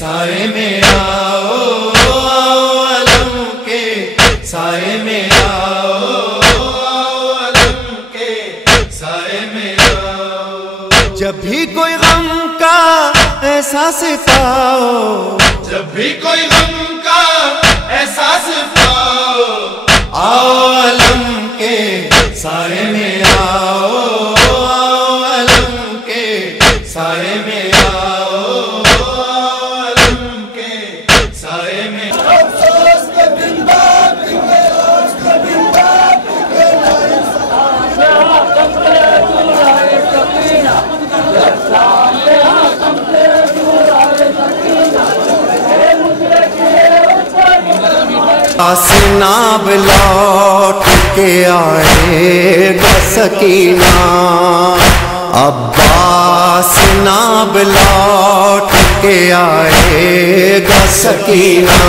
साए में आओ, अलम के साए में आओ, अलम के साए में आओ। जब भी कोई गम का एहसास पाओ, जब भी कोई गम का एहसास पाओ, आओ अलम के साए में आओ, अलम के साए में आओ, अलम के साए में। नाब लौट के आएगा सकीना, अब्बास नाब लौट के आएगा सकीना,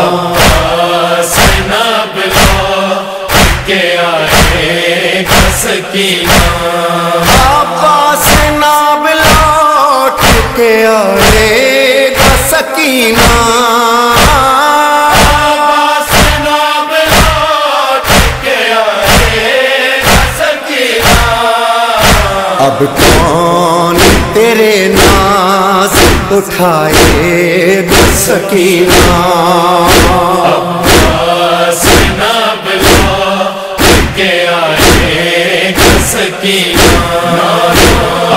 अब्बास नाब लौट के आएगा सकीना, अब्बास नाब लौट के आएगा सकीना। अब कौन तेरे नाज उठाएगा सकीना, अब्बास नाब लौट के आएगा सकीना,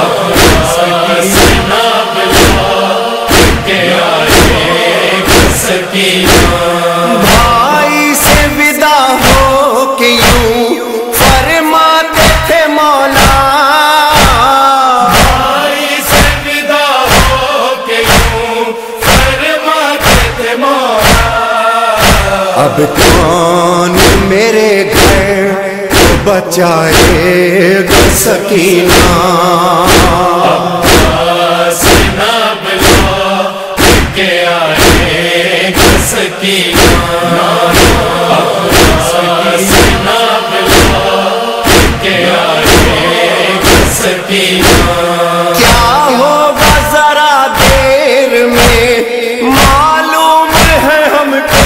अब्बास नाब लौट के आएगा सकीना। भाई से विदा हो के यूं फरमाते थे मौला, अब कौन मेरे घर को बचाएगा सकीना, अब्बास नाब लौट के आएगा सकीना, अब्बास नाब लौट के आएगा सकीना। क्या होगा जरा देर में मालूम है हमको,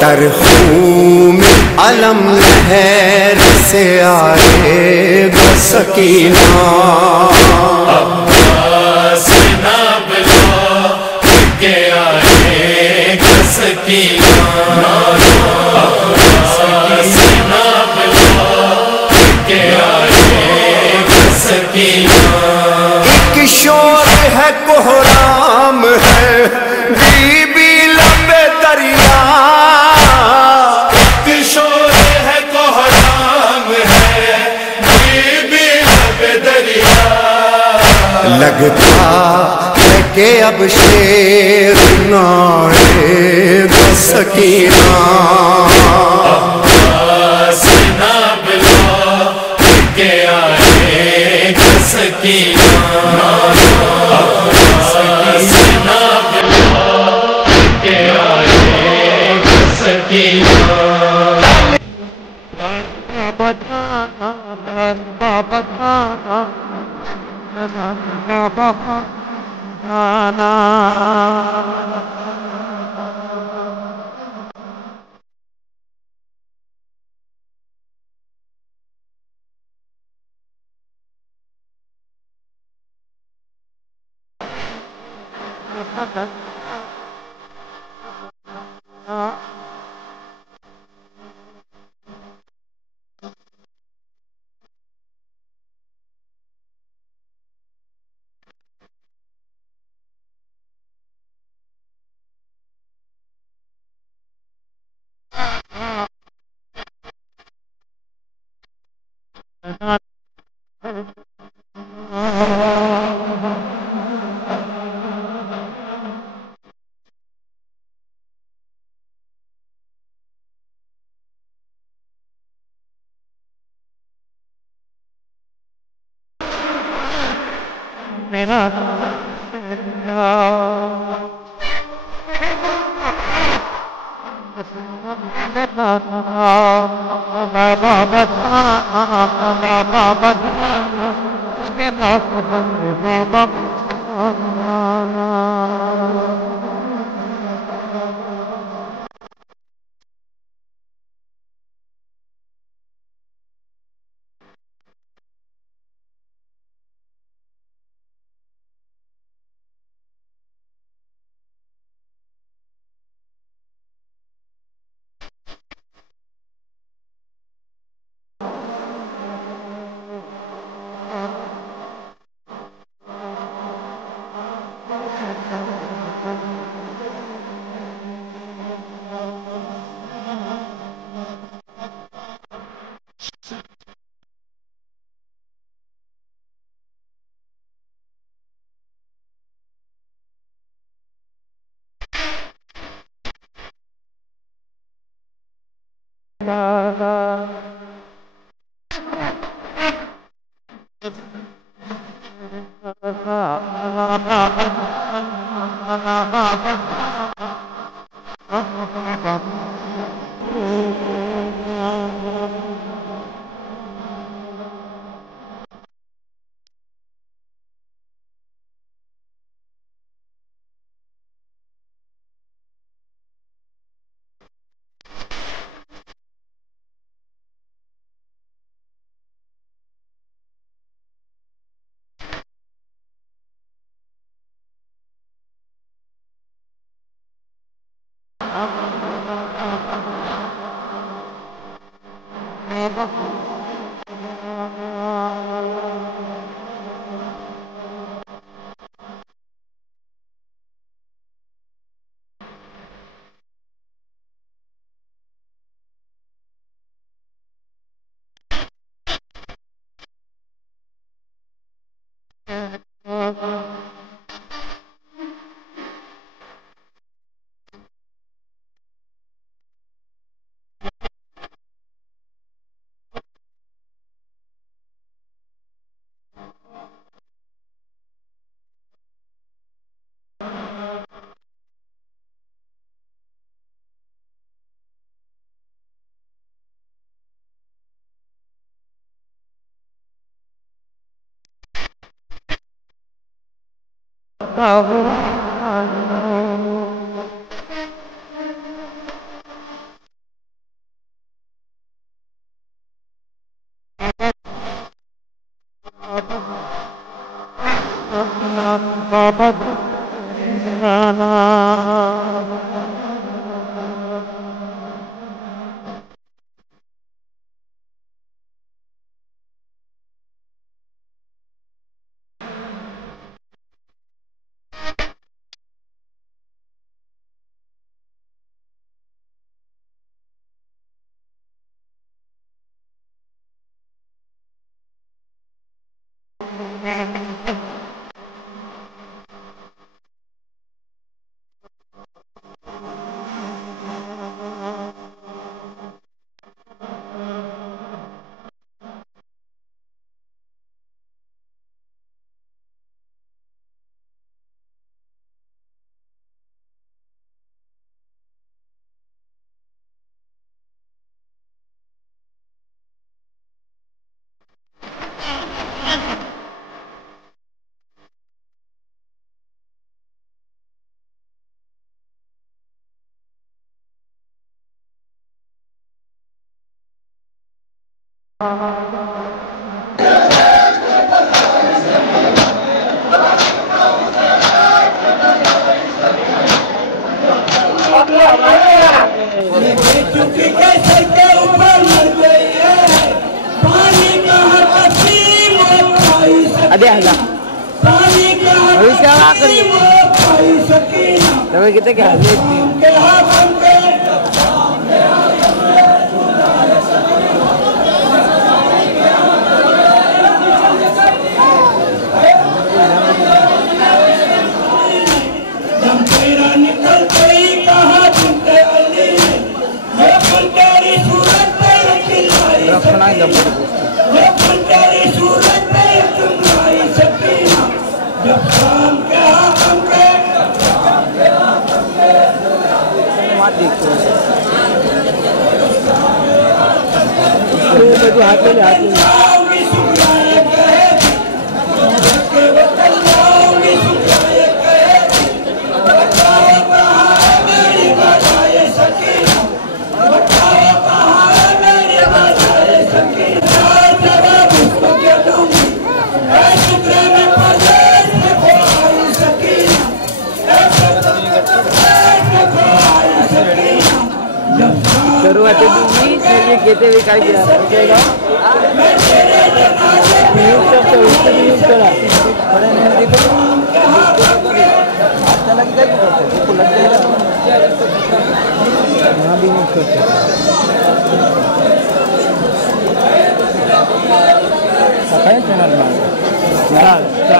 तरहूम अलम लहर से आएगा सकीना, अब्बास नाब लौट के आएगा सकीना, अब्बास नाब लौट के आएगा सकीना। एक शोर है कोहराम है बीबी लंबे दरिया, लगता है कि अब शेर नाएगा सकीना, अब्बास नाब लौट के आएगा सकीना, अब्बास नाब लौट के आएगा Sakina. Ada lah. Habis sekarang aku ni. Tapi kita kan habis ni. तू हाथ ले हाथ ले शुरुआती भी ये कहते हुए काय किया बचेगा म्यूट करते उसको म्यूट करा बड़े ने देखो अच्छा लगता है कि करते को लग जाएगा यहां भी म्यूट करते सफाई चैनल में चल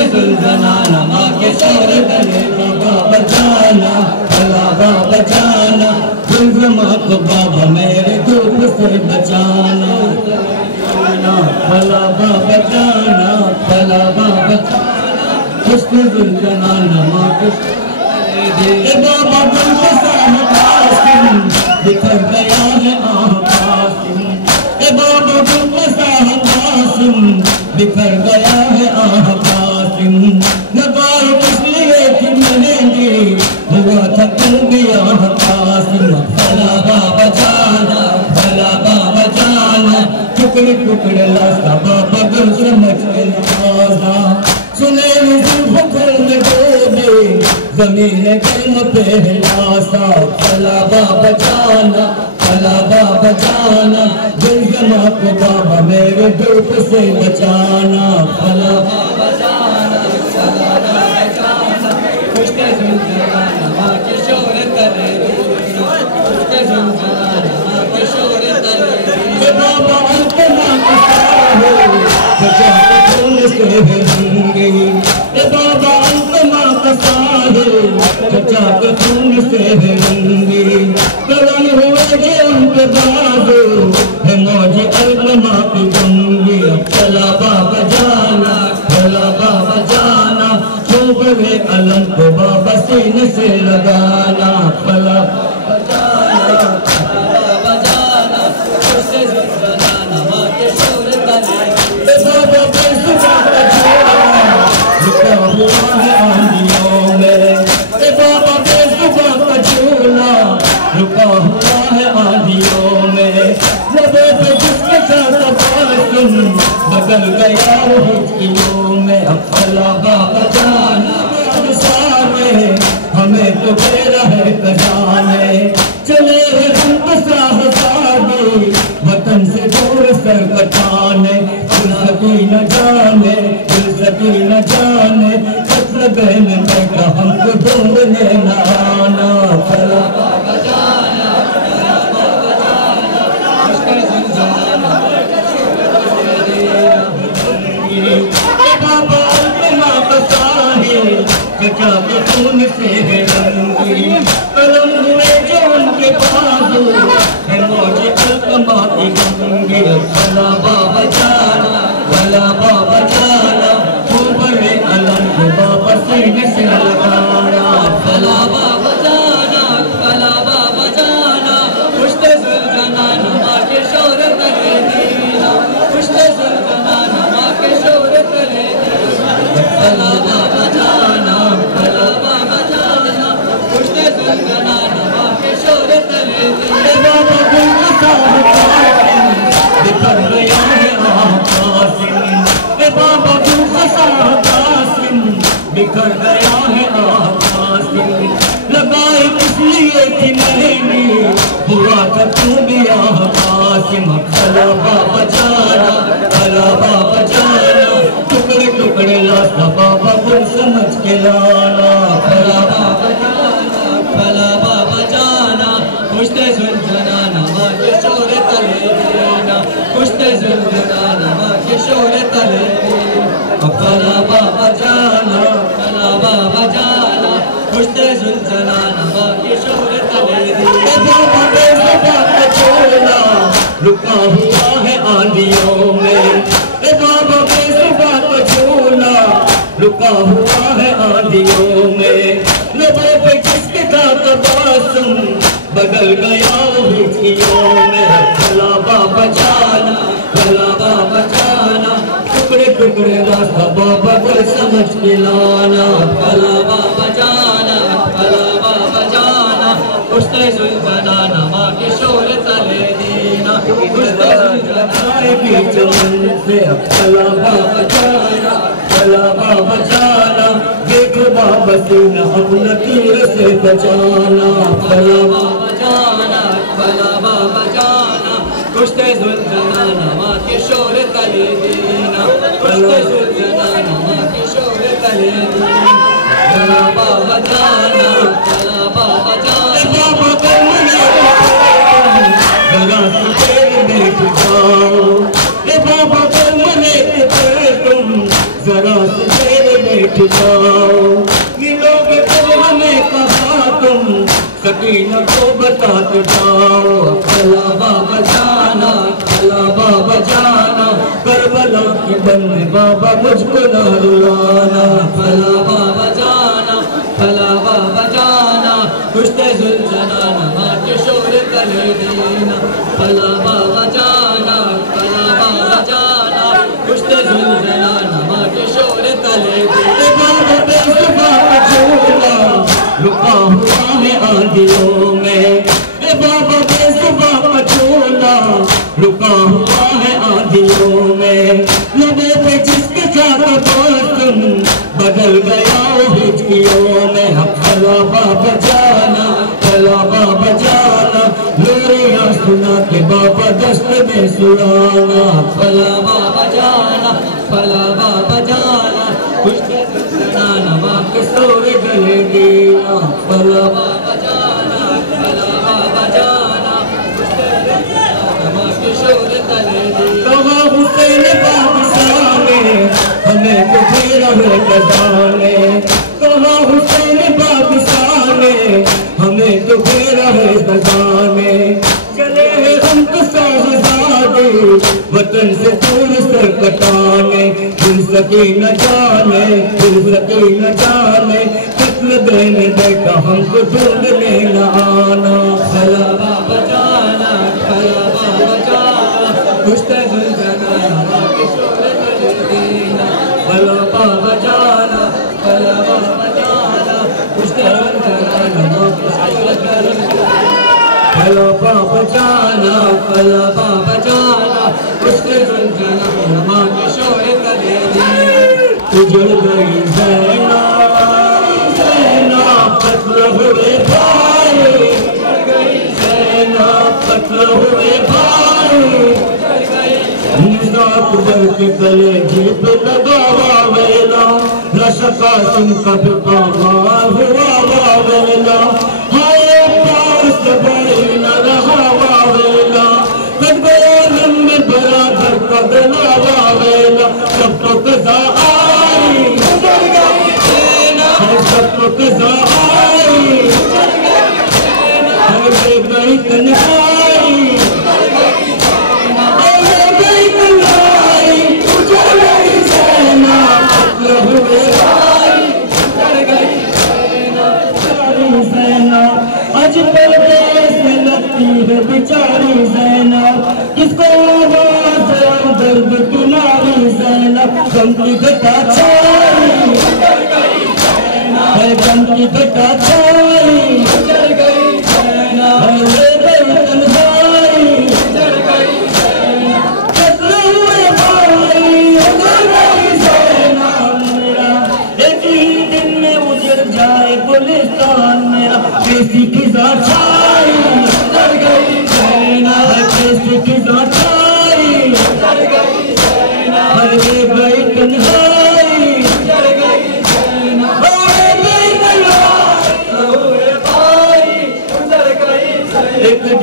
बजाना माँ के सर गले बाबा बजाना भला बजाना माँ को बाबा मेरे दुख से बचाना भला बजाना भला बजाना खुशबू जनाना माँ के बाबा बिखर गया है बिखर गया है आकाशिम नगार इसलिए कि मैंने हुआ था तुम भी आकाशिम भला बजाना टुकड़े टुकड़े लाशा बाबा गल समझ के नवाजा सुने फखर में डोबे जमीन कलम पे लाशा भला बजाना दिल जमा को बाबा मेरे दुख से बचाना भला बजाना खुशते जुलझाना माँ के शोर करे खुशते जुलझाना माँ के शोर करे बाबा अंतना बचा के खून से भरूंगी बाबा अंतना बचा के खून से भरूंगी कलन हुए अंत बाबू है मौजी अलमा की गंगी भला बाबा जाना चोबरे अलम को बाबा सीने से लगाना भला बजाना खुशे जुलझाना माँ के शोर करे बाबा बेसुरा झुका हुआ है आंधियों में बाबा बेसुरा का झूला रुका हुआ है आंधियों में लबे पे जिसके साथ बासुन बदल गया हिचकियों में भला बजाना सारे हमें तो बेरा है खजाने चले हम तो साहसादी वतन से दूर सर कटाने दिल सकी न जाने कत्ल बहन बैठा हमको ढूंढने न आना भला बजाना बाबा अलमा बसाहे कचा के खून से रंगी कलम हुए जो तले बाबा बिखर गया है आकाशिम बाबा बिखर गया है आकाशिम लगाए इसलिए कि मैंने हुआ था तू भी आकाशिम भला बाबा जाना टुकड़े टुकड़े लाता बाबा गुल समझ के लाना भला बाबा जाना कुश्ते सुलझाना माँ के शोर तले देना कुश्ते सुलझाना माँ के शोर तले भला बाबा जाना कुश्ते सुलझाना माँ के शोर तले देना छोड़ना रुका हुआ है आंधियों में बाबा बेसुबा को छोड़ना रुका हुआ है आंधियों में लबों पे किसके का तबासुम बदल गया हिचकियों में भला बाबा जाना टुकड़े टुकड़े रास्ता बाबा को समझ के लाना भला बाबा जाना कुश्ते सुलझाना माँ के शोर तले देना कुश्ते सुलझाना बीच मन से भला बाबा जाना देखो बाबा सीना अपना तीर से बचाना भला बाबा जाना कुश्ते सुलझाना माँ के शोर तले देना कुश्ते सुलझाना माँ के शोर तले देना भला बाबा जाना बाबा जरा तेरे बैठ जाओ बाबा मने तुम जरा तेरे बैठ जाओ मिलोगे तो हमें कहा तुम सकीना को बताते जाओ भला बाबा जाना करबला के बंदे बाबा मुझको न रुलाना भला बाबा जाना कुश्ते सुलझाना माँ के शोर तले देना भला बाबा जाना कुश्ते सुलझाना माँ के शोर तले देना रुका हुआ है आंधियों में बाबा बेसुबा पछोला रुका हुआ है आंधियों में लबों पे जिसके साथ तुम बदल गया हिचकियों में भला बाबा जाना मेरे सुना के बाबा दस्त में सुनाना भला बाबा जाना कुश्ते सुलझाना माँ के शोर गले देना भला बाबा जाना कुश्ते सुलझाना माँ के शोर तले देना हुसैन पाकिस्ताने हमें तो घेरा है खजाने कहा हुसैन पाकिस्ताने हमें तो घेरा है खजाने चले हैं हम तो साहज़ादे वतन से दूर सर कटाने दिल सकी न जाने कत्ल देने देखा हमको ढूंढने न आना भला बाबा जाना कुश्ते सुलझाना माँ के शोर तले देना भला बाबा जाना कुश्ते सुलझाना माँ के शोर तले देना भला बाबा जाना कुश्ते सुलझाना माँ के शोर तले देना उजड़ गई ज़ैना कत्ल हुए भाई निज़ात दर के गले जीप लगावा वेला रशका सिम कब कावा हुआ वेला हाय पास बड़े न रहा वेला कब गया में बड़ा घर का गलावा वेला सब तो कज़ा आई सब तो कज़ा आई गई कन्हाई आज परदेस में लगती है बेचारी ज़ैनब किसको आवाज़ दर्द की नारी ज़ैनब गम की घटा छाई है गम की घटा छाई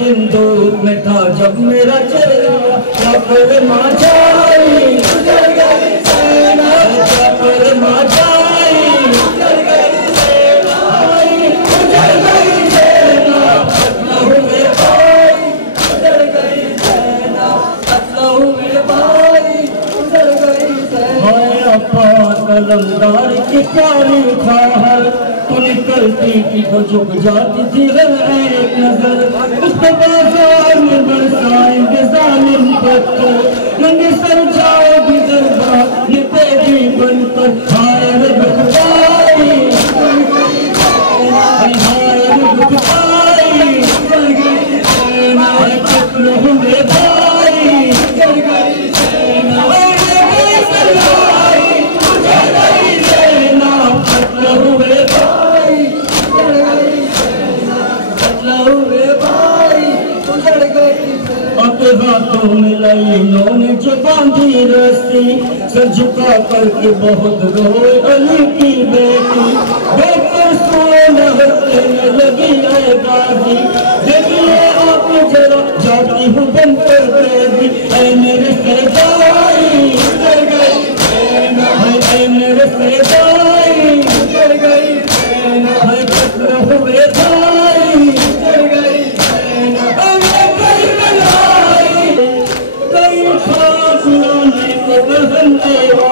दिन धूप में था जब मेरा चेहरा, क्या कर माँ जाई गुजर गई सेना, क्या कर माँ जाई गुजर गई सेना, गुजर गई सेना, लहू में भाई गुजर गई सेना, लहू में भाई गुजर गई सेना। हाय अब्बा कलमदार की प्यारी ख्वाहिश, तू निकलती थी तो झुक जाती थी एक नजर, उस पे बाजार में बरसाएंगे जालिम पत्थर, नंगे सर जाओगी दरबार ये बेटी बनकर। हाय रे दुखदाई हाय रे दुखदाई चल गई सेना, लहू में भाई चल गई सेना, लहू में भाई चल गई सेना, लहू में भाई चल गई। अपने हाथों में लाइनों ने जो बांधी रस्सी, सर झुका करके बहुत रोए अली की बेटी, देखकर सोना हंसने लगी है गाजी, देखिए आप जरा जाती हूँ बनकर बेटी, ऐ मेरे सरदाई चल गई सेना, ऐ मेरे सरदाई चल गई सेना, है कत्ल हुए भाई चल गई सेना, कई फासलाने को बहनते हो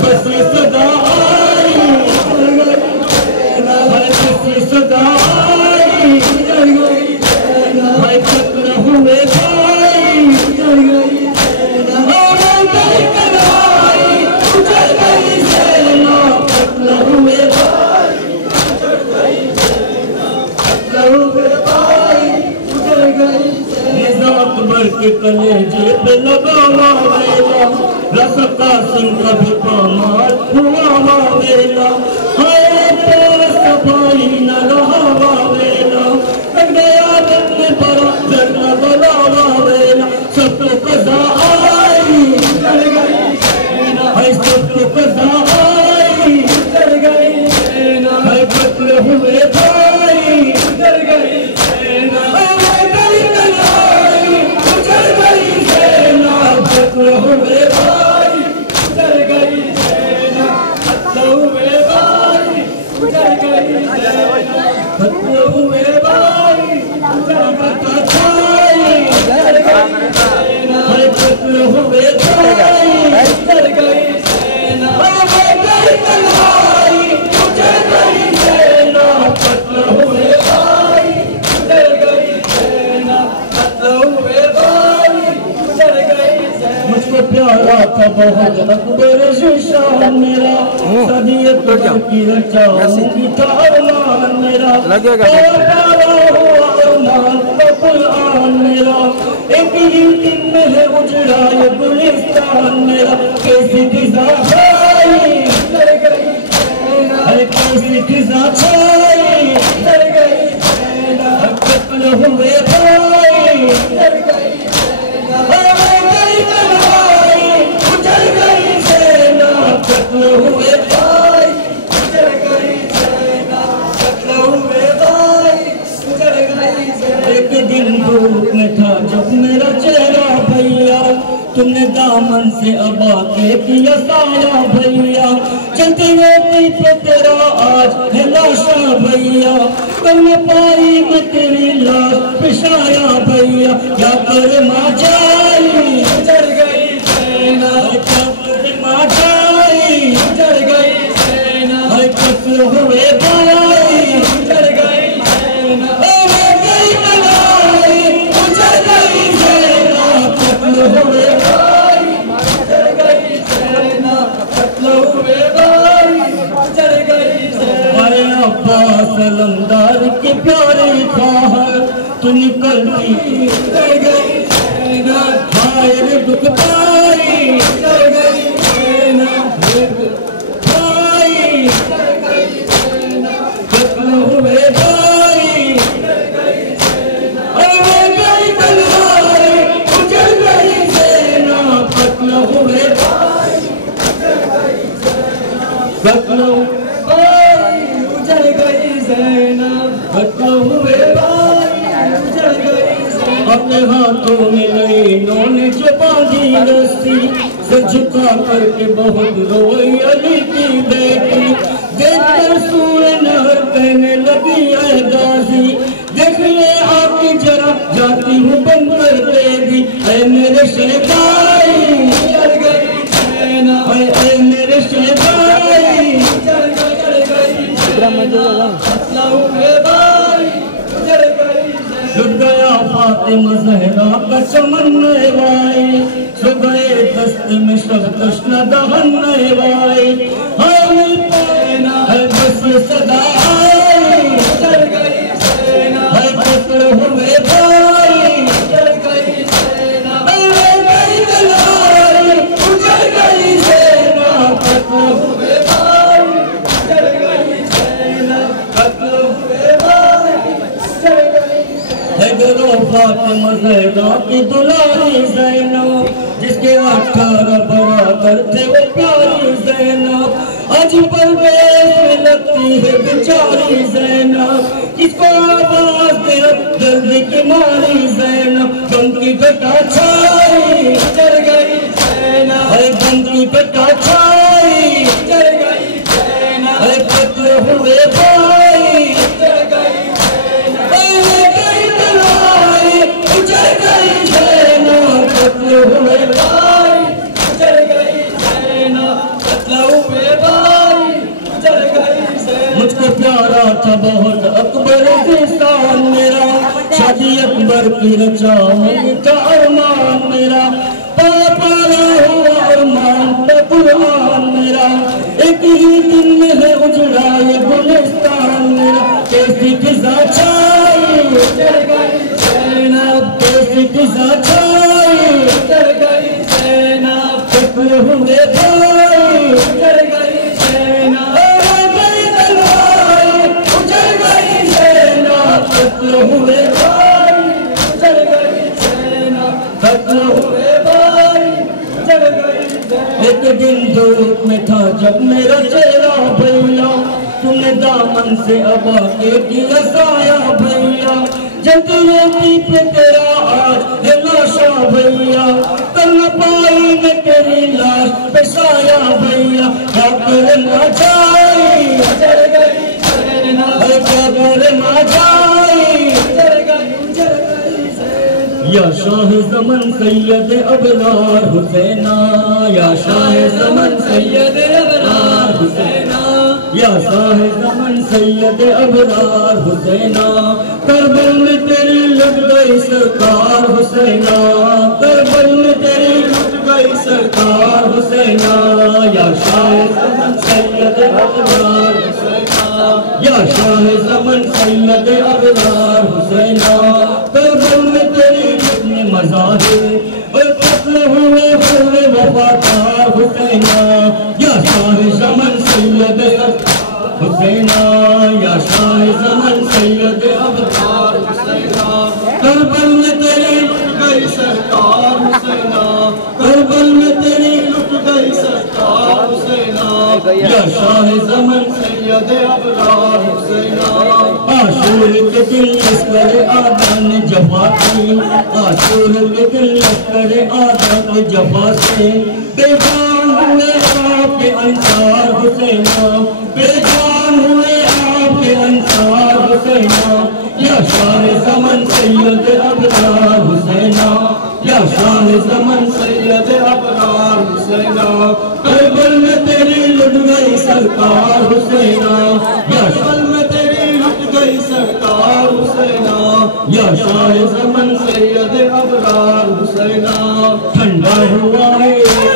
बस सदा आई चल गई सेना, है बस सदा आई चल गई सेना, है कत्ल हुए भाई चल गई सेना, चल गई सेना, कत्ल हुए भाई चल गई सेना, कत्ल हुए भाई चल गई सेना। अकबर के कलेजे पे लगा वेला, रसका सिंह कभी पामार हुआ वेला, हाय तेरा सफाई न रहा वेला, लग गया दिल में बड़ा दर्द बला वेला, सबको कज़ा आई चल गई सेना, है सबको कज़ा आई चल गई सेना, है कत्ल हुए भाई चल गई सेना, कत्ल हुए भाई चल गई सेना, कत्ल हुए भाई चल गई सेना, कत्ल हुए भाई चल गई सेना, कत्ल हुए भाई चल गई सेना, चल गई सेना, कत्ल हुए भाई चल गई सेना, कत्ल हुए भाई चल गई सेना। मुझको प्यारा था बहुत अकबर शान मेरा, सदियत की रचाऊंगी था अरमान मेरा, प्यारा हुआ अरमान का कुरान मेरा, एक ही दिन में है उजड़ा ये गुलिस्तान मेरा, कैसी फिजा छाई चल गई सेना, कैसी फिजा छाई चल गई सेना, कत्ल हुए भाई चल गई सेना, चल गई सेना, कत्ल हुए भाई चल गई सेना, कत्ल हुए भाई चल गई सेना। एक दिन धूप में था जब मेरा चेहरा भैया, तुमने दामन से अबा के किया साया भैया, चलते रहती पे तेरा आज है लाशा भैया, कल में पाई मैं तेरी लाश पिशाया भैया, क्या कर माँ जाई चल गई सेना, क्या कर माँ जाई चल गई सेना, है कत्ल हुए भाई चल गई सेना, चल गई सेना, कत्ल हुए भाई चल गई सेना, कत्ल हुए भाई चल गई सेना। हाय अब्बा सलमदार की प्यारी ख्वाहिश, तू निकलती चल गई सेना, हाय रे दुखदाई चल गई सेना, भाई चल गई सेना, कत्ल हुए भाई चल गई सेना, गई तलवार उजड़ गई सेना, कत्ल हुए भाई चल गई सेना, कत्ल भाई उजड़ गई सेना, कत्ल हुए भाई उजड़ गई सेना। अपने हाथों में नई इन्होंने जो बांधी रस्सी से झुका करके बहुत रोई अली की बेटी देखकर सूर्य नहर कहने लगी है गाजी देख ले आपकी जरा जाती हूँ बनकर देवी ऐ मेरे शहबाई चल गई सेना ऐ मेरे शहबाई चल गई गया फातिमा ज़हरा का चमन वाई सुबह दस्त में शब तश्ना दहन वाई हाय मिल पाना है बस ये सदा चल गई सेना है पकड़ हुए भाई चल गई सेना गई गलाई उजड़ गई सेना पकड़ हुए भाई चल गई सेना पकड़ हुए भाई चल गई फातिमा ज़हरा की दुलारी ज़ैनब जिसके 18 बराबर थे वो प्यारी ज़ैनब आज परवेश में लगती है बेचारी ज़ैनब किसको आवाज दे जल्दी की मारी ज़ैनब गम की घटा छाई चल गई ज़ैनब अरे गम की घटा छाई चल गई ज़ैनब अरे कत्ल हुए भाई चल गई हुए भाई चल गई सेना हुए भाई चल गई सेना मुझको प्यारा था बहुत अकबर इंसान मेरा शादी अकबर की रचाऊंगी का अरमान मेरा पाला हुआ अरमान पे कुर्बान मेरा एक ही दिन में है उजड़ा ये गुलिस्तान मेरा कैसी फिजा छाई चल गई सेना कैसी फिजा छाई चल गई सेना पकड़ हुए भाई चल गई सेना गई गलाई उजड़ गई सेना पकड़ हुए भाई चल गई सेना पकड़ हुए भाई चल गई एक दिन धूप में था जब मेरा चेहरा भैया तुमने दामन से अबा के किया साया भैया जब रोटी पे तेरा आज है लाशा भैया कर न पाई मैं तेरी लाश पे साया भैया क्या करना जाए चल गई सेना क्या करना जाए चल गई या शाह ज़मन सैयद अबरार हुसैना या शाह ज़मन सैयद अबरार हुसैना या शाह ज़मन सैयद अबरार हुसैना करबल में तेरी लग गई सरकार हुसैना करबल में तेरी लग गई सरकार हुसैना या शाह ज़मन सैयद अबरार हुसैना या शाह ज़मन सैयद अबरार हुसैना करबल में तेरी मज़ाहिर और कत्ल हुए वफादार हुसैना या शाह ज़मन सैयद हुसैना या शाह ज़मन सैयद अबरार हुसैना करबल में तेरी लुट गई सरकार हुसैना करबल में तेरी लुट गई सरकार हुसैना या शाह ज़मन सैयद अबरार हुसैना आशूर के दिल लश्कर आदा ने जफा की आशूर के दिल लश्कर आदा ने जफा से बेजान हुए आपके अंसार हुसैना बेजान हुए आपके अंसार हुसैना या शाह ज़मन सैयद अबरार हुसैना या शाह ज़मन सैयद अबरार हुसैना करबल में तेरी लुट गई सरकार हुसैना या शाह में तेरी लुट गई सरकार हुसैना या शाह ज़मन सैयद अबरार हुसैना ठंडा हुआ है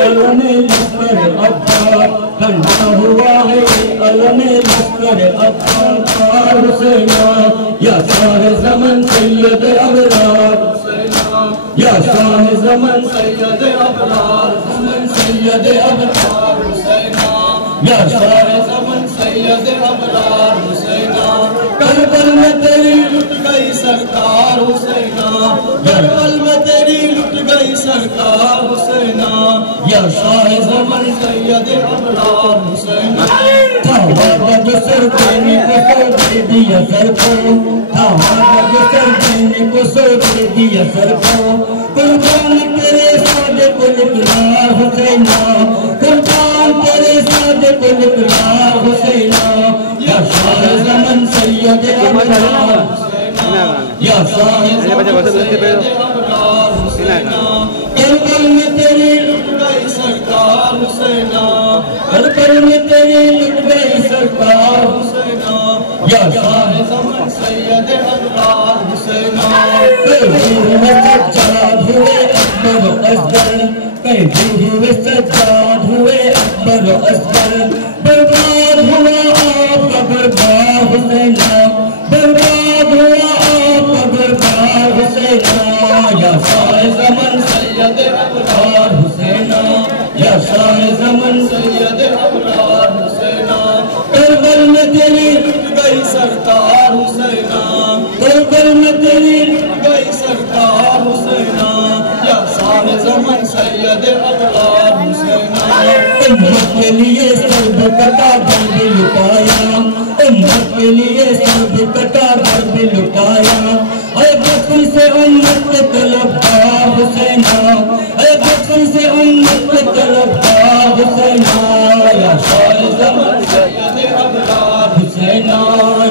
अलमे लश्कर अब्बार ठंडा हुआ है अलमे लश्कर अब्बार हुसैना या शाह ज़मन सैयद अबरार हुसैना या शाह ज़मन सैयद अबरार सैयद अबरार हुसैना या शाह ज़मन सैयद अबरार हुसैना करबल में तेरी लुट गई सरकार हुसैना करबल में तेरी लुट गई सरकार हुसैना, या शाह ज़मन सैयद अबरार हुसैना। थावा जो सर देने को सो दे दिया सर को, थावा जो सर देने को सो दे दिया सर को। कुर्बान तेरे सादे को निकला हुसैना, कुर्बान तेरे सादे को निकला हुसैना, या शाह ज़मन सैयद अबरार हुसैना, या शाह ज़मन सैयद अबरार हुसैना। करबल में तेरी लुट गई सरकार हुसैना, करबल में तेरी लुट गई सरकार हुसैना, या शाह ज़मन सैयद अबरार हुसैना। कैदी हुए सज्जाद हुए अकबर असगर, कैदी हुए सज्जाद हुए अकबर असगर। बर्बाद हुआ आपका बर्बाद हुसैना, बर्बाद हुआ आपका बर्बाद हुसैना, या शाह ज़मन सैयद अबरार हुसैना, या शाह ज़मन सैयद अबरार हुसैना। करबल में तेरी लुट गई सरकार हुसैना, करबल में तेरी लुट गई सरकार हुसैना, या शाह ज़मन सैयद अबरार हुसैना। उम्मत के लिए सर्द कटा दर्द लुटाया, उम्मत के लिए सर्द कटा दर्द लुटाया। अरे बचपन से उम्मत के तलबगार हुसैना, अरे बचपन से उम्मत के तलबगार हुसैना, या शाह ज़मन सैयद अबरार हुसैना,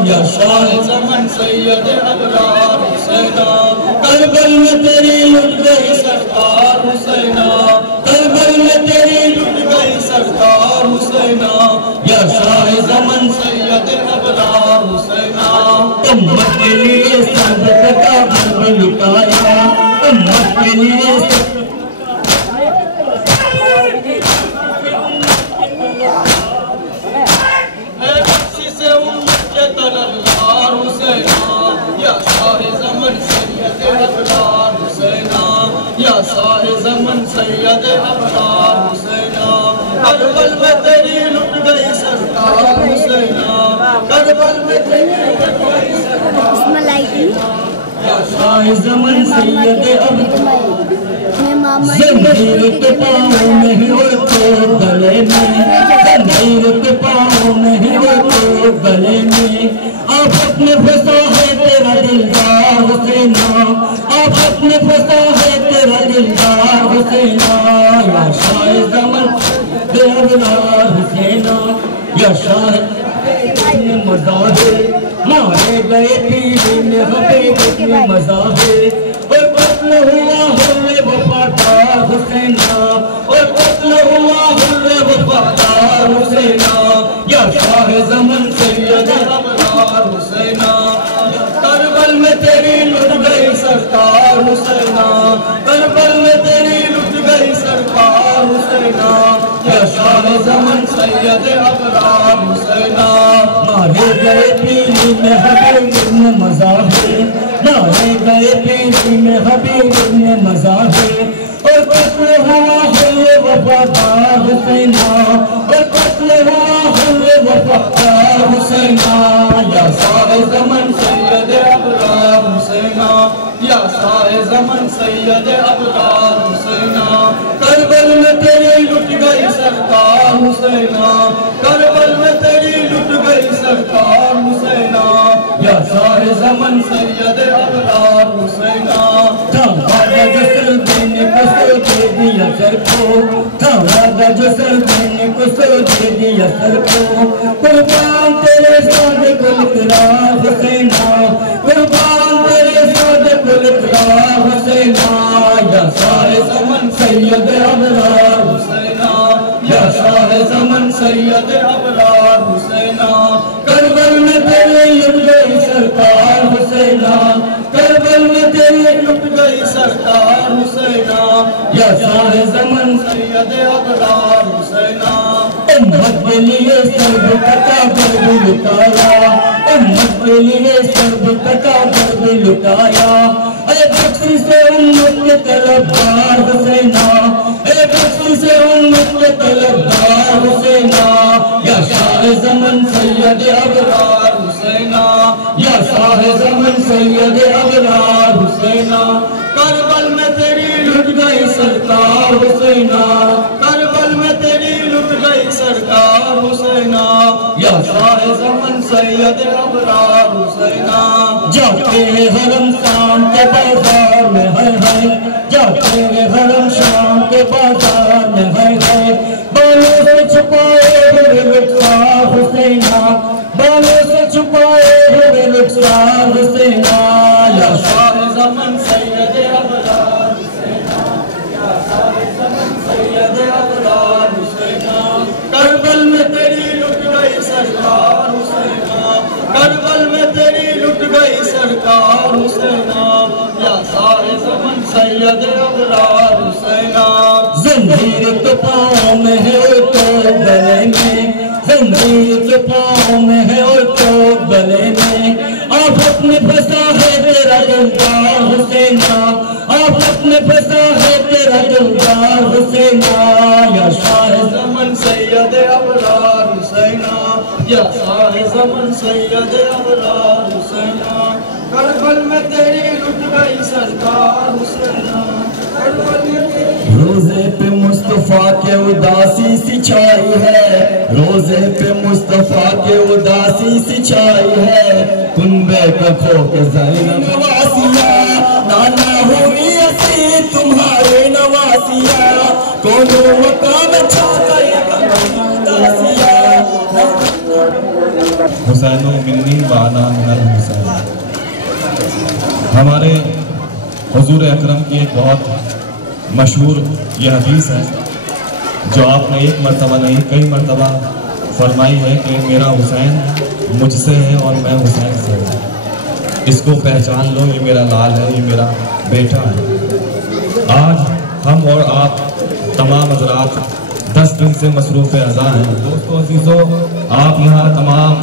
या शाह ज़मन सैयद अबरार हुसैना। करबल में तेरी लुट गई सरकार हुसैना, करबल में तेरी लुट गई सरकार हुसैना, या शाह ज़मन सैयद अबरार हुसैना। उम्मत के लिए सब कटा दर्द लुटाया, उम्मत के लिए से उम्मत के तलबगार हुसैना, या शाह ज़मन सैयद अबरार हुसैना, या शाह ज़मन सैयद अबरार हुसैना। करबल में तेरी लुट गई सरकार हुसैना, करबल में तेरी लुट गई सरकार, या शाह ज़मन सैयद अबरार। ज़ंजीर के पाँव में हो तो गले में, ज़ंजीर के पाँव में हो तो गले में। आप अपने फंसा है तेरा दिलदार हुसैना, आप अपने फंसा है तेरा दिलदार हुसैना, या शाह ज़मन सैयद अबरार हुसैना, या शाह मज़ा है मारे गए पीर में हबीब में मज़ा है। और कत्ल हुआ हुए वफादार हुसैना, और कत्ल हुआ हुए वफादार हुसैना, या शाह ज़मन सैयद अबरार हुसैना। करबल में तेरी लुट गई सरकार हुसैना, करबल में तेरी लुट गई सरकार हुसैना, या शाह ज़मन सैयद अबरार हुसैना। मारे गए पीरी में हबीब में मज़ा है, मारे गए पीरी में हबीब में मज़ा है। और कत्ल हुआ हुए वफादार हुसैना, और कत्ल हुआ हुए वफादार हुसैना, या शाह ज़मन सैयद अबरार हुसैना, या शाह ज़मन सैयद अबरार हुसैना। करबल में तेरी लुट गई सरकार हुसैना, करबल में तेरी लुट गई सरकार हुसैना, या शाह ज़मन सैयद अबरार हुसैना। थावा जो सर देने को सो दे दिया सर को, थावा जो सर देने को सो दे दिया सर को। कुर्बान तेरे सादे को निकला हुसैना, कुर्बान तेरे सादे को निकला हुसैना, या शाह ज़मन सैयद अबरार हुसैना, या शाह ज़मन सैयद अबरार हुसैना। करबल में तेरी लुट गई सरकार हुसैना, करबल में तेरी लुट गई सरकार हुसैना, या शाह ज़मन सैयद अबरार हुसैना। उम्मत के लिए सर्द कटा दर्द लुटाया, उम्मत के लिए सर्द कटा दर्द लुटाया। अरे बचपन से उम्मत के तलबगार हुसैना, अरे बचपन से उम्मत के तलबगार हुसैना, या शाह ज़मन सैयद अबरार हुसैना, या शाह ज़मन सैयद अबरार हुसैना। करबल में तेरी लुट गई हुसैना, करबल में तेरी लुट गई सरकार हुसैना, या साए ज़मन सैयद अबरार हुसैना। जाते हैं हरम शाम के बाजार में है, जाते हैं हरम शाम के बाजार में है, बालों से छुपाए हुए रुखसार हुसैना, बालों से छुपाए हुए रुखसार हुसैना, या साए ज़मन सैयद अबरार हुसैना, या साए ज़मन सैयद अबरार हुसैना। करबल में तेरी लुट गई सरकार हुसैना, करबल में तेरी लुट गई सरकार हुसैना, या साए ज़मन सैयद अबरार हुसैना। ज़ंजीर तो पाँव में है तो गले में, ज़ंजीर तो पाँव में है तो गले में, आफत में फंसा है तेरा दिलदार हुसैना, आफत में फंसा है तेरा दिलदार हुसैना, या साए ज़मन सैयद अबरार हुसैना, या साए ज़मन सैयद अबरार हुसैना। करबल में तेरी लुट गई सरकार हुसैना, करबल में तेरी। रोज़े पे मुस्तफ़ा के उदासी सी छाई है, रोज़े पे मुस्तफ़ा के उदासी सी छाई है, कुंबे को खो के ज़ैनब नवासिया, नाना हुई असी तुम्हारे नवासिया, कोनो मकाम छा गई उदासिया। हुसैनो मिन्नी वाना मिनल हुसैन। हमारे हुजूर अकरम की एक बहुत मशहूर ये हदीस है जो आपने एक मरतबा नहीं कई मरतबा फरमाई है कि मेरा हुसैन मुझसे है और मैं हुसैन से हूँ, इसको पहचान लो, ये मेरा लाल है, ये मेरा बेटा है। आज हम और आप तमाम हज़रात 10 दिन से मसरूफ़ अज़ा हैं। दोस्तों अज़ीज़ों, आप यहाँ तमाम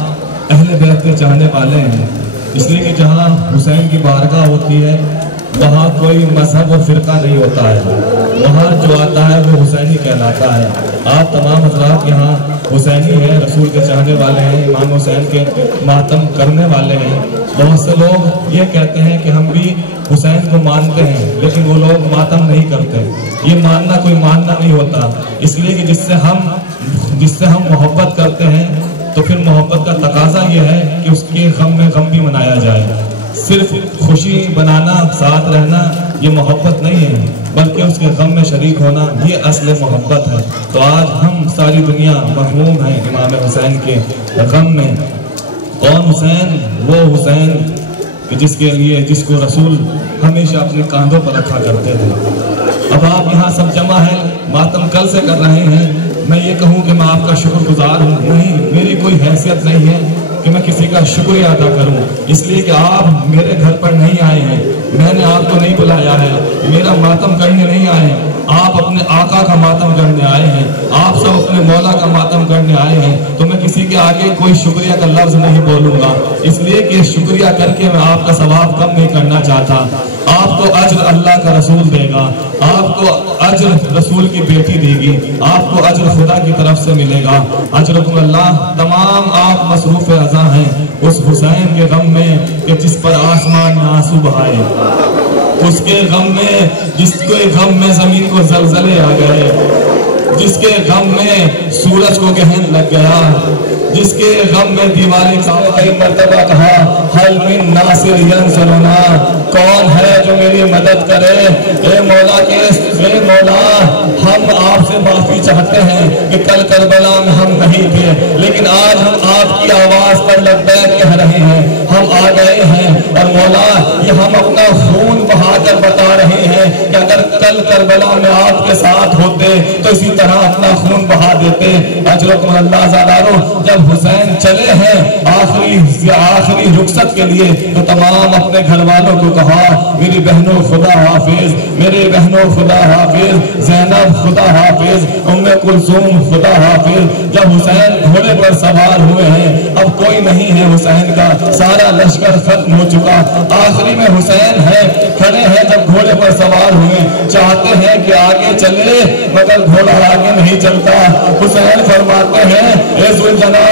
अहले बैत के चाहने वाले हैं, इसलिए कि जहाँ हुसैन की बारगाह होती है वहाँ कोई मजहब और फ़िरका नहीं होता है, वहाँ जो आता है वो हुसैनी कहलाता है। आप तमाम हज़रात यहाँ हुसैनी हैं, रसूल के चाहने वाले हैं, इमाम हुसैन के मातम करने वाले हैं। बहुत से लोग ये कहते हैं कि हम भी हुसैन को मानते हैं, लेकिन वो लोग मातम नहीं करते। ये मानना कोई मानना नहीं होता, इसलिए कि जिससे हम मोहब्बत करते हैं तो फिर मोहब्बत का तकाजा ये है कि उसके गम में गम भी मनाया जाए। सिर्फ खुशी बनाना, साथ रहना ये मोहब्बत नहीं है, बल्कि उसके गम में शरीक होना ये असली मोहब्बत है। तो आज हम सारी दुनिया महमूम है इमाम हुसैन के गम में। कौन हुसैन? वो हुसैन कि जिसको रसूल हमेशा अपने कांधों पर रखा करते थे। अब आप यहाँ सब जमा है, मातम कल से कर रहे हैं, मैं ये कहूँ कि मैं आपका शुक्रगुजार हूँ? नहीं, मेरी कोई हैसियत नहीं है कि मैं किसी का शुक्रिया अदा करूँ, इसलिए कि आप मेरे घर पर नहीं आए हैं, मैंने आपको नहीं बुलाया है, मेरा मातम करने नहीं आए हैं, आप अपने आका का मातम करने आए हैं, आप सब अपने मौला का मातम करने आए हैं। तो मैं किसी के आगे कोई शुक्रिया का लफ्ज नहीं बोलूँगा, इसलिए कि शुक्रिया करके मैं आपका सवाब कम नहीं करना चाहता। आपको अज्र अल्लाह का रसूल देगा, आपको अज्र रसूल की बेटी देगी, आपको अज्र खुदा की तरफ से मिलेगा। अज्रकुम अल्लाह। तमाम आप मसरूफ़ अज़ा हैं उस हुसैन के गम में कि जिस पर आसमान में आंसू बहाए, उसके गम में जिसके गम में जमीन को जलजले आ गए, जिसके गम में सूरज को गहन लग गया, जिसके गम में दीवारें कई मर्तबा कहा हल मिन नासिर यंसुरना, कौन है जो मेरी मदद करे? ए मौला ए मौला, हम आपसे माफी चाहते हैं कि कल करबला में हम नहीं थे, लेकिन आज हम आपकी आवाज पर लब्बैक कह रहे हैं, हम आ गए हैं। और मौला, ये हम अपना खून बहाकर बता रहे हैं कि अगर कल करबला में आपके साथ होते तो इसी तरह अपना खून बहा देते। अजरकुम अल्लाह ज़ादारो। जब हुसैन चले हैं आखिरी रुखसत के लिए, तो तमाम अपने घर वालों को कहा, मेरी बहनों खुदा हाफिज, मेरे बहनों खुदा हाफिज, ज़ैनब खुदा हाफिज, उम्मे कुलसूम खुदा हाफिज। जब हुसैन घोड़े पर सवार हुए हैं, अब कोई नहीं है हुसैन का, सारा लश्कर खत्म हो चुका, आखिरी में हुसैन है, खड़े हैं। जब घोड़े पर सवार हुए, चाहते हैं कि आगे चले, मगर घोड़ा आगे नहीं चलता। हुसैन फरमाते हैं, ए ज़ुल्जना,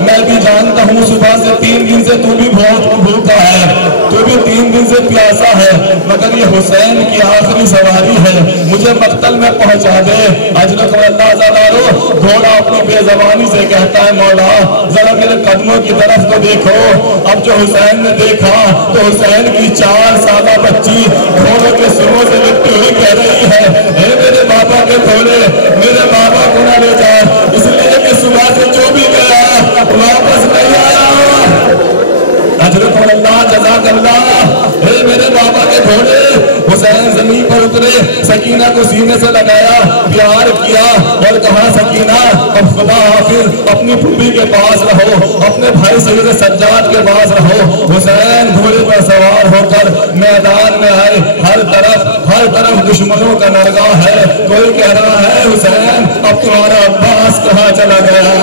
मैं भी जानता हूँ सुबह से 3 दिन से तू भी मौत को भूखा है, तू भी 3 दिन से प्यासा है, मगर ये हुसैन की आखिरी सवारी है, मुझे मक्तल में पहुंचा दे। अजरक अल्लाह ज़लालो घोड़ा अपनी बेज़बानी से कहता है, मौला जरा मेरे कदमों की तरफ तो देखो। अब जो हुसैन ने देखा तो हुसैन की 4 साला बच्ची घोड़ों के सिरों से लिपटी हुई कह रही है, हे मेरे बाबा के घोड़े, मेरे बाबा को ना ले जा, इसलिए कि सुबह से जो भी गया वापस नहीं आया। अजरक अल्लाह जज़ाक अल्लाह, हे मेरे बाबा के घोड़े। हुसैन जमीन पर उतरे, सकीना को सीने से लगाया, प्यार किया और कहा, सकीना अब खुदा हाफिज अपनी फूफी के पास रहो, अपने भाई सैयद सज्जाद के पास रहो। हुसैन घोड़े पर सवार होकर मैदान में आए, हर तरफ दुश्मनों का नरगा है। कोई कह रहा है, हुसैन अब तुम्हारा अब्बास कहाँ चला गया,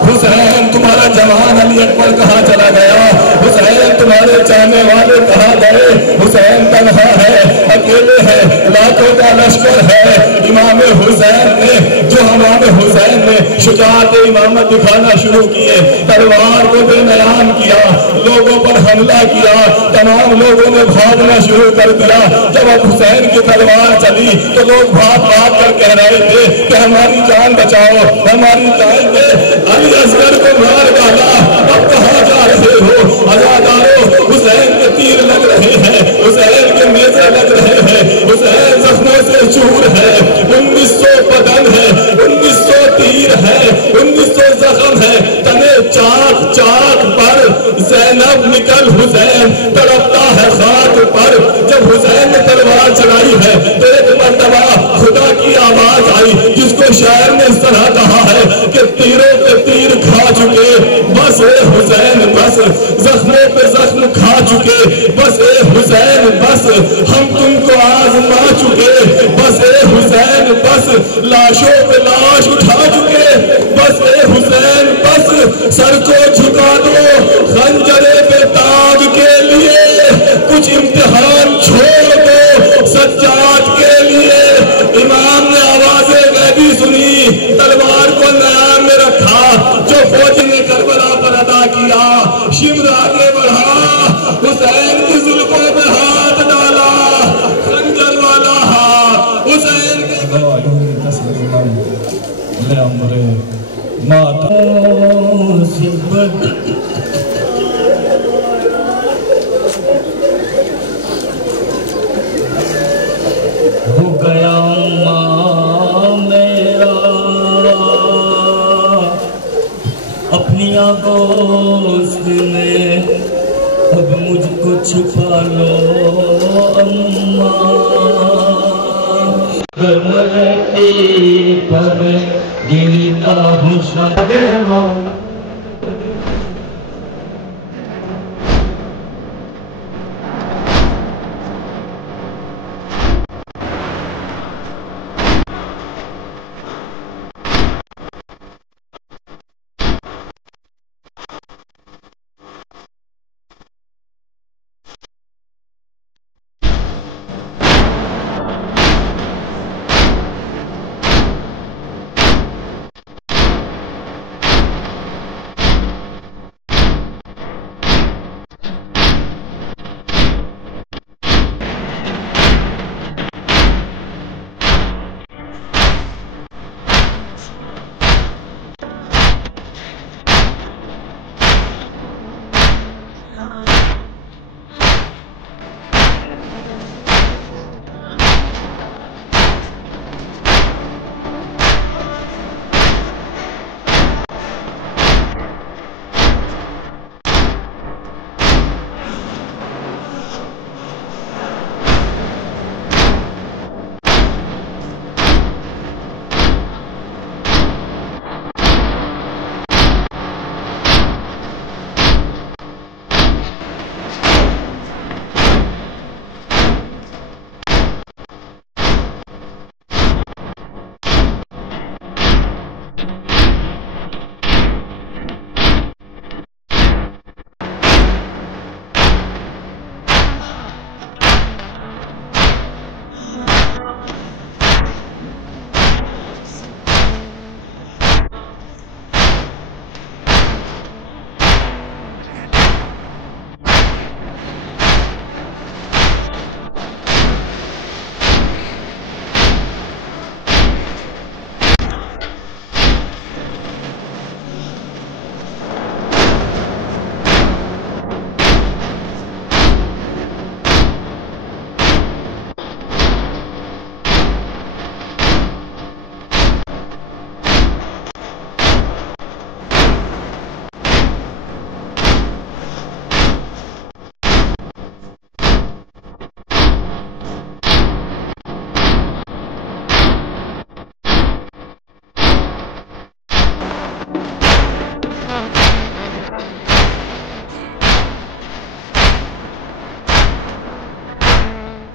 हुसैन तुम्हारा जवान अली अकबर कहाँ चला गया, हुसैन तुम्हारे चाहने वाले कहाँ गए, हुसैन तन्हा है, अकेले है, लाखों का लश्कर है। इमाम हुसैन ने जो इमाम हुसैन ने शुजाअत इमामत दिखाना शुरू किए, तलवार को बेनयाम किया, लोगों पर हमला किया, तमाम लोगों ने भागना शुरू कर दिया। जब अब हुसैन की तलवार चली तो लोग भाग कर कह रहे थे कि हमारी जान बचाओ, हमारी जान दे। अली असगर को मार डाला, अब कहाँ जा रहे हो आजादारों, हुसैन के तीर लग रहे हैं, हुसैन के नेज़े लग रहे हैं, हुसैन जख्मों से चूर है, 1900 बदन है, 1900 तीर है, 1900 जख्म है, तने चाक पर ज़ैनब निकल, हुसैन तड़पता है खाक पर। जब हुसैन ने तलवार चलाई है तो एक मर्तबा खुदा की आवाज आई, जिसको शायर ने इस तरह कहा है कि तीरों पे तीर खा चुके, बस ए हुसैन बस, जख्मों पे जख्म खा चुके, बस ए हुसैन बस, हम तुमको आजमा चुके, बस ए हुसैन बस, लाशों पे लाश उठा चुके, बस ए हुसैन बस, सर को झुका दो खंजरे पे ताज के लिए, कुछ इम्तिहान छोड़ दो सज्जाद के लिए। इमाम ने आवाज़ें गैबी सुनी, तलवार को नयाम में रखा, जो फौज ने करबला पर अदा किया, शिमर आगे बढ़ा, हुसैन की जुल्फों में हाथ डाला, खंजर वाला हाथ हुसैन के हो गया मेरा अपनी गोश्त में, अब मुझको छुपा लो अम्मा, पर गिरता हूँ शर्मा।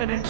करें।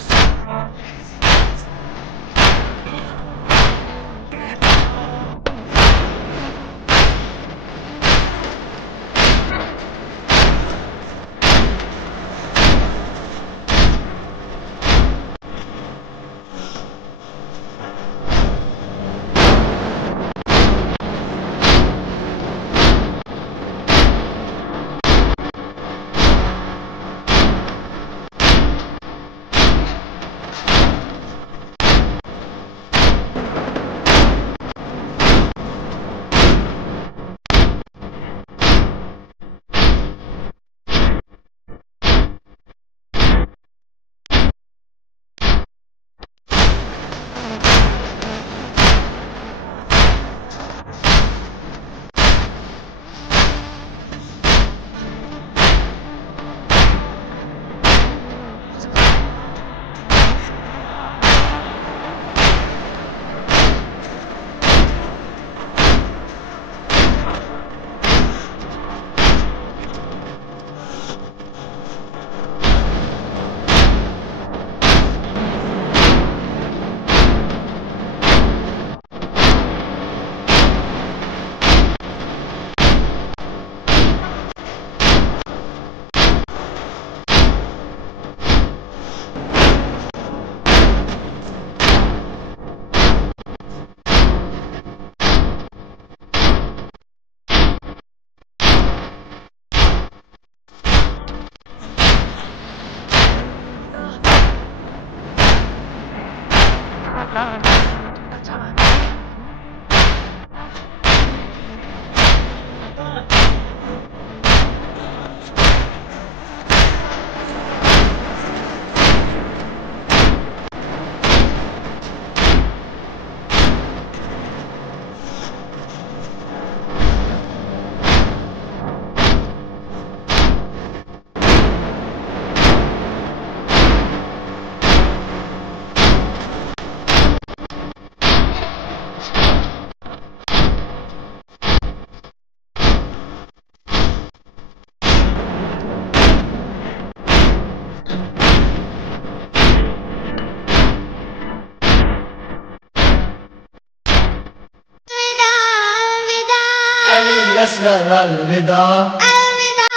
अलविदा अलविदा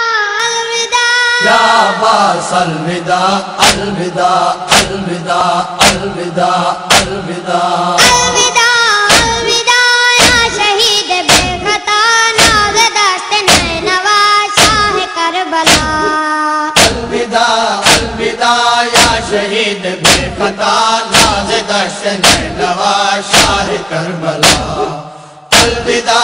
अलविदा या अब्बास अलविदा अलविदा अलविदा अलविदा अलविदा अलविदा अलविदा या शहीद बेखता नाज़ दस्त नैनवा शाह करबला अलविदा अलविदा या शहीद बेखता नाज़ दस्त नैनवा शाह करबला अलविदा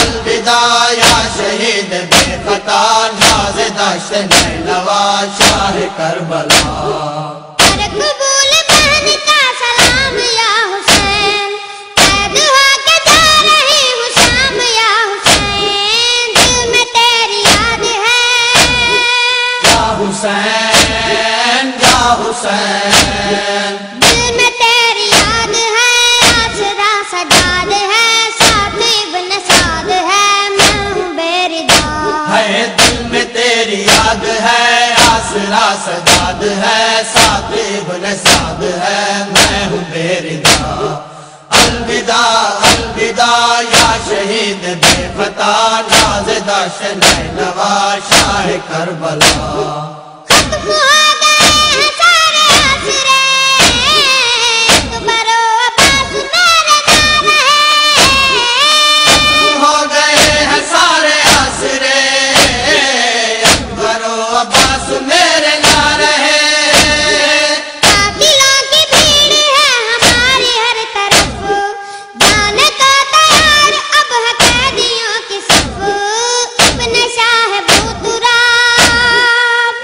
अलविदा या शहीद बेखता नाज़ दश्त नैनवा शाह करबला कर कबूल बहन का सलाम या हुसैन कैद होके जा रही हूँ शाम या हुसैन दिल में तेरी याद है या हुसैन या हुसैन दिल में तेरी याद है आसरा सजाद है दिल में तेरी याद है आसरा सजाद है साथ इब्न साद है मैं हूँ बेरिदा अलविदा अलविदा या शहीद बेखता नाज़ दश्त नैनवा शाह करबला खत्म हो गए हैं सारे आसरे अकबर अब्बास मेरे ना रहे हो गए हैं सारे आसरे अब्बास मेरे ना रहे काफिलों की भीड़ है हमारी हर तरफ जाने को तैयार अब है कैदियों की सफ अपने शाह बूतुरा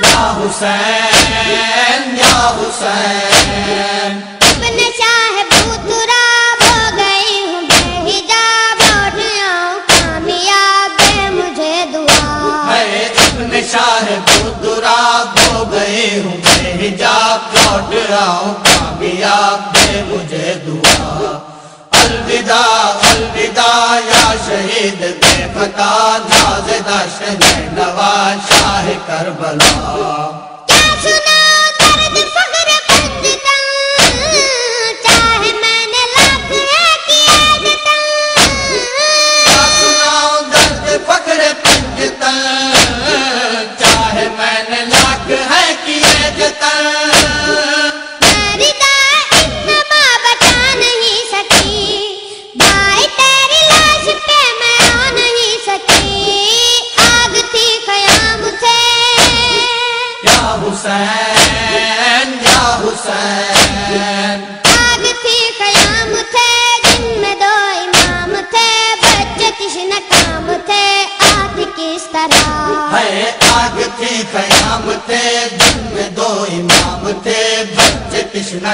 या हुसैन या हुसैन अपने शाह बूतुरा हो गई हूँ बेहिजाब लौट आऊँ कामयाब है मुझे दुआ है अपने शाह बूतुरा हो गई हूँ बेहिजाब लौट आऊँ कामयाब दे मुझे दुआ अलविदा अलविदा या शहीद बेखता नाज़ दश्त नैनवा शाह करबला क्या सुना दर्द फख्र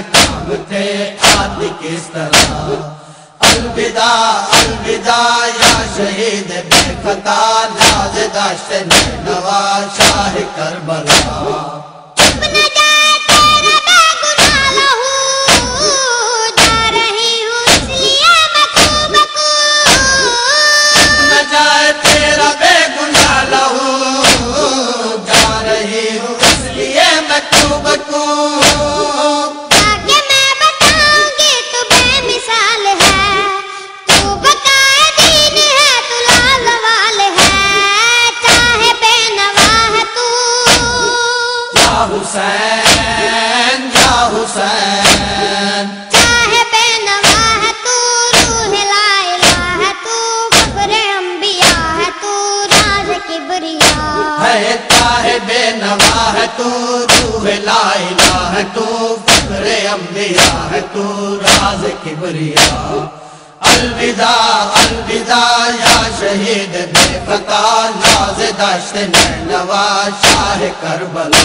न काम थे आदि किस तरह। अलविदा अलविदा या शहीद बेखता नाज दाश्त नवा शाह करबला। हुसैन या हुसैन चाहे बेनवा है तू, रूह ला इलाहा है तू, फख्र अंबिया है तू, राज किबरिया है। चाहे बेनवा है तू, रूह ला इलाहा है तू, फख्र अंबिया है तू, राज किबरिया। अलविदा अलविदा या शहीद बेखता नाज़ दाश्त नवा शाह करबला।